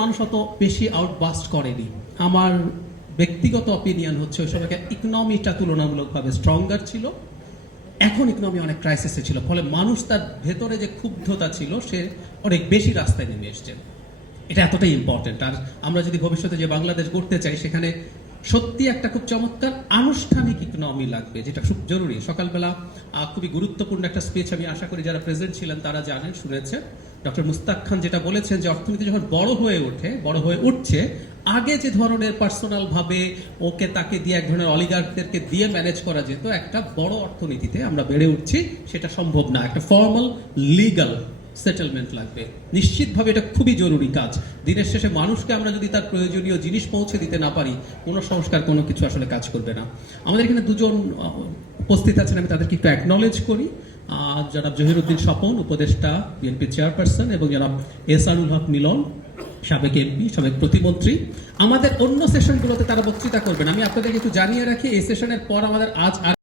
মানুষ অত বেশি আউটবাস্ট করেনি। আমার ব্যক্তিগত অপিনিয়ন হচ্ছে ওই সময়কে ইকোনমিটা তুলনামূলকভাবে স্ট্রঙ্গার ছিল, এখন ইকোনমি অনেক ক্রাইসিসে ছিল, ফলে মানুষ তার ভেতরে যে ক্ষুব্ধতা ছিল সে অনেক বেশি রাস্তায় নেমে এসছেন। এটা এতটাই ইম্পর্টেন্ট। আর আমরা যদি ভবিষ্যতে যে বাংলাদেশ গড়তে চাই সেখানে সত্যি একটা খুব চমৎকার আনুষ্ঠানিক ইকোনমি লাগবে, যেটা খুব জরুরি। সকালবেলা খুবই গুরুত্বপূর্ণ একটা স্পিচ, আমি আশা করি যারা প্রেজেন্ট ছিলেন তারা জানেন, শুনেছেন। ডক্টর মুস্তাক খান যেটা বলেছেন যে অর্থনীতি যখন বড় হয়ে উঠছে, আগে যে ধরনের পার্সোনাল ভাবে ওকে তাকে দিয়ে এক ধরনের অলিগার্কদেরকে দিয়ে ম্যানেজ করা যেত, একটা বড় অর্থনীতিতে আমরা বেড়ে উঠছি সেটা সম্ভব না। একটা ফর্মাল লিগ্যাল সেটেলমেন্ট লাগবে, নিশ্চিতভাবে এটা খুবই জরুরি কাজ। দিনের শেষে মানুষকে আমরা যদি তার প্রয়োজনীয় জিনিস পৌঁছে দিতে না পারি, কোনো সংস্কার কোনো কিছু আসলে কাজ করবে না। আমাদের এখানে দুজন উপস্থিত আছেন, আমি তাদেরকে একটু অ্যাকনলেজ করি। জনাব জহিরুদ্দিন স্বপন, উপদেষ্টা বিএনপি চেয়ারপারসন, এবং জনাব এহসানুল হক মিলন, সাবেক এমপি, সাবেক প্রতিমন্ত্রী। আমাদের অন্য সেশনগুলোতে তারা বক্তৃতা করবেন। আমি আপনাদেরকে একটু জানিয়ে রাখি, এই সেশনের পর আমাদের আজ